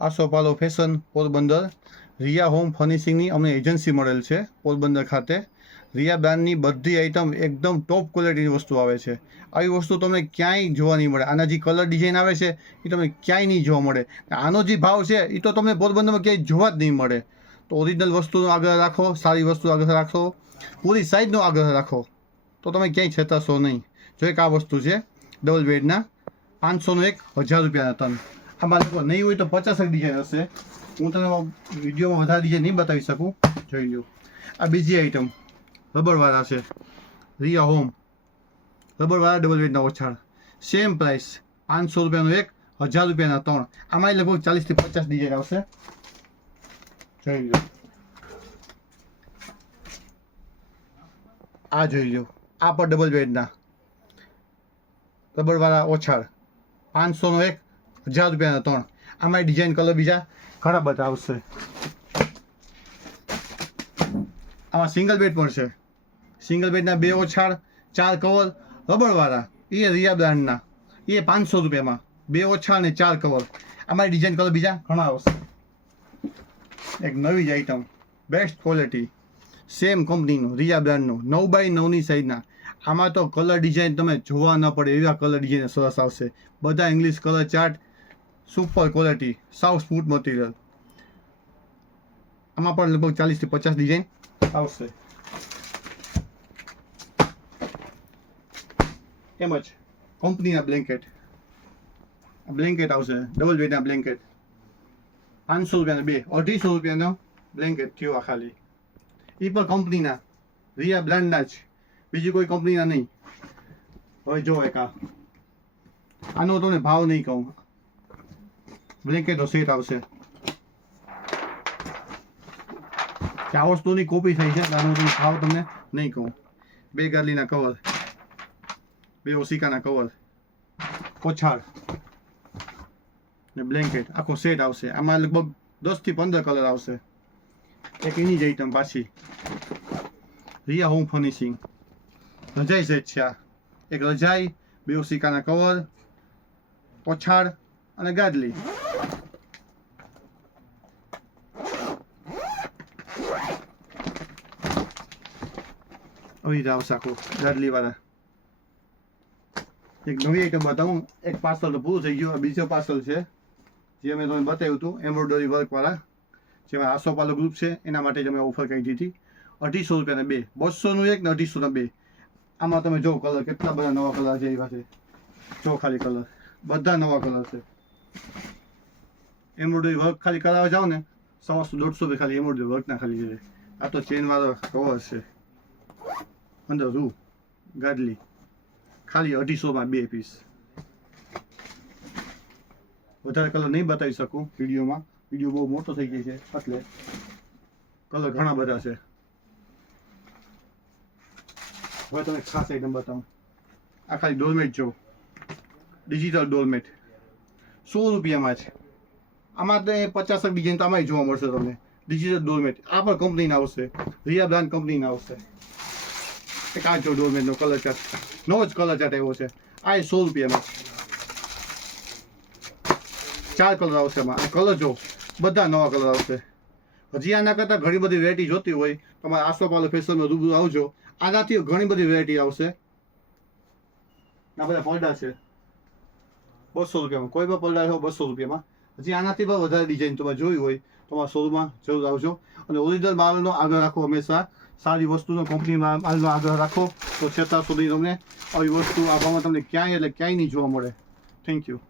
આસોપાલો fashion Porbandar Riya home ફર્નિશિંગની અમને agency મળેલ છે પોરબંદર ખાતે. રિયા બ્રાન્ડની બધી આઇટમ એકદમ ટોપ ક્વોલિટીની વસ્તુ આવે છે. આવી વસ્તુ તમને ક્યાંય જોવા નહીં મળે. આના જે કલર ડિઝાઇન આવે છે એ તમને ક્યાંય નહીં જોવા મળે. આનો જે ભાવ છે એ તો તમને પોરબંદરમાં ક્યાંય જોવા જ નહીં મળે. તો ઓરિજિનલ વસ્તુનો આગ્રહ રાખો, સારી વસ્તુ આગ્રહ રાખો, પૂરી સાઇઝનો આગ્રહ રાખો, તો તમે ક્યાંય છેતરશો નહીં. જો એક આ વસ્તુ છે ડબલ બેડના 500નો એક, 1000 રૂપિયાના 3. આમાં લોકો નહીં હોય તો 50 ડિઝાઇન હશે. હું તમને વિડીયોમાં વધારે ડિઝાઇન નહીં બતાવી શકું. જોઈ લો. આ બીજી આઈટમ રબરવાળા છે, રિયા હોમ રબરવાળા ડબલ બેડના ઓછાળ. સેમ પ્રાઇસ 500 રૂપિયાનો એક, 1000 રૂપિયાના 3. આમાં લગભગ 40 થી 50 ડિઝાઇન આવશે. જોઈ લો. આ જોઈ લો. આ પણ ડબલ બેડના રબરવાળા ઓછાળ 500નો એક, 1000 રૂપિયાના 3. આમાં ડિઝાઇન કલર બીજા ઘણા બધા આવશે. આમાં સિંગલ બેડ પણ છે. સિંગલ બેડના 2 ઓછાળ, 4 કવર રબરવાળા, એ રિયા બ્રાન્ડના, એ 500 રૂપિયામાં 2 ઓછાળ ને 4 કવર. આમાં ડિઝાઇન કલર બીજા ઘણા આવશે. એક નવી જ આઈટમ, બેસ્ટ ક્વોલિટી, સેમ કંપનીનું રિયા બ્રાન્ડનું 9x9ની સાઈઝના. આમાં તો કલર ડિઝાઇન તમે જોવા ન પડે એવા કલર ડિઝાઇન સરસ આવશે. બધા English colour chart, super quality, સાવ સ્મૂથ મટીરિયલ. આમાં પણ લગભગ 40 થી 50 ડિઝાઇન આવશે. એમ જ કંપનીના બ્લેન્કેટ, બ્લેન્કેટ આવશે ડબલ બેડના બ્લેન્કેટ 500 રૂપિયાના 2, 250 રૂપિયાનો બ્લેન્કેટ થયો. આ ખાલી એ પણ કંપનીના રિયા બ્રાન્ડના જ, બીજી કોઈ કંપનીના નહીં. હવે જો એક આનો તમને ભાવ નહીં કહું, બ્લેન્કેટનો સેટ આવશે. આ વસ્તુની કોપી થઈ છે, આનો ભાવ તમને નહીં કહું. 2 ગાર્લીના કવર, 2 ઓશિકાના કવર, ઓછાળ ને બ્લેન્કેટ, આખો સેટ આવશે. આમાં લગભગ 10 થી 15 કલર આવશે. એક એની જ આઈટમ પાછી રિયા હોમ ફર્નિશિંગ રજાઈ સેટ છે. આ એક રજાઈ, 2 ઓશિકાના કવર, ઓછાળ અને ગાદલી. આવી આવશે આખું ગાદલીવાળા. એક નવી આઈટમ બતાવું. એક પાર્સલ તો પૂરું થઈ ગયું. બીજો પાર્સલ છે જે મેં તમને બતાવ્યું હતું એમ્બ્રોઇડરી વર્કવાળા, જેમાં આસોપાલો ગ્રુપ છે એના માટે જ અમે ઓફર કરી દીધી. 250 રૂપિયાના 2, 200નું એક ને 250ના 2. આમાં તમે જો કલર કેટલા બધા નવા કલર છે. એ પાસે જો ખાલી કલર બધા નવા કલર છે. એમ્બ્રોઇડરી વર્ક ખાલી કરાવવા જાઓ ને 150-150 રૂપિયા ખાલી એમ્બ્રોઇડરી વર્કના ખાલી છે. આ તો ચેનવાળો કવર છે, અંદર રૂ ગાદલી, ખાલી 250માં 2 પીસ. વધારે કલર નહીં બતાવી શકું વિડીયોમાં, વિડીયો બહુ મોટો થઈ ગયો છે એટલે કલર ઘણા બધા છે. હવે તમે ખાસ આઈટમ બતાવું. આ ખાલી ડોરમેટ જો, ડિજિટલ ડોરમેટ 100 રૂપિયામાં છે. આમાં તો 50 ડિઝાઇન તો આમાં જોવા મળશે તમને. ડિજિટલ ડોરમેટ આ પણ કંપનીના આવશે, રિયા બ્રાન્ડ કંપનીના આવશે. એક આ જો ડોરમેટનો કલર ચાર્ટ, નવો જ કલર ચાર્ટ આવ્યો છે. આ 100 રૂપિયામાં 4 કલર આવશે. એમાં આ કલર જો બધા નવા કલર આવશે. હજી આના કરતાં ઘણી બધી વેરાયટી જોતી હોય તમારે આસોપાલો ફેશનમાં રૂબરૂ આવજો. આનાથી ઘણી બધી વેરાયટી આવશે. આ બધા પડદા છે 200 રૂપિયામાં, કોઈ પણ પડદા છે 200 રૂપિયામાં. હજી આનાથી પણ વધારે ડિઝાઇન તમારે જોઈ હોય તમારા શોરૂમમાં જરૂર આવજો. અને ઓરિજિનલ માલનો આગ્રહ રાખો હંમેશા. સારી વસ્તુનો કંપની માલનો આગ્રહ રાખો તો છતાં સુધી તમને આવી વસ્તુ આ ભાવમાં તમને ક્યાંય એટલે ક્યાંય નહીં જોવા મળે. Thank you.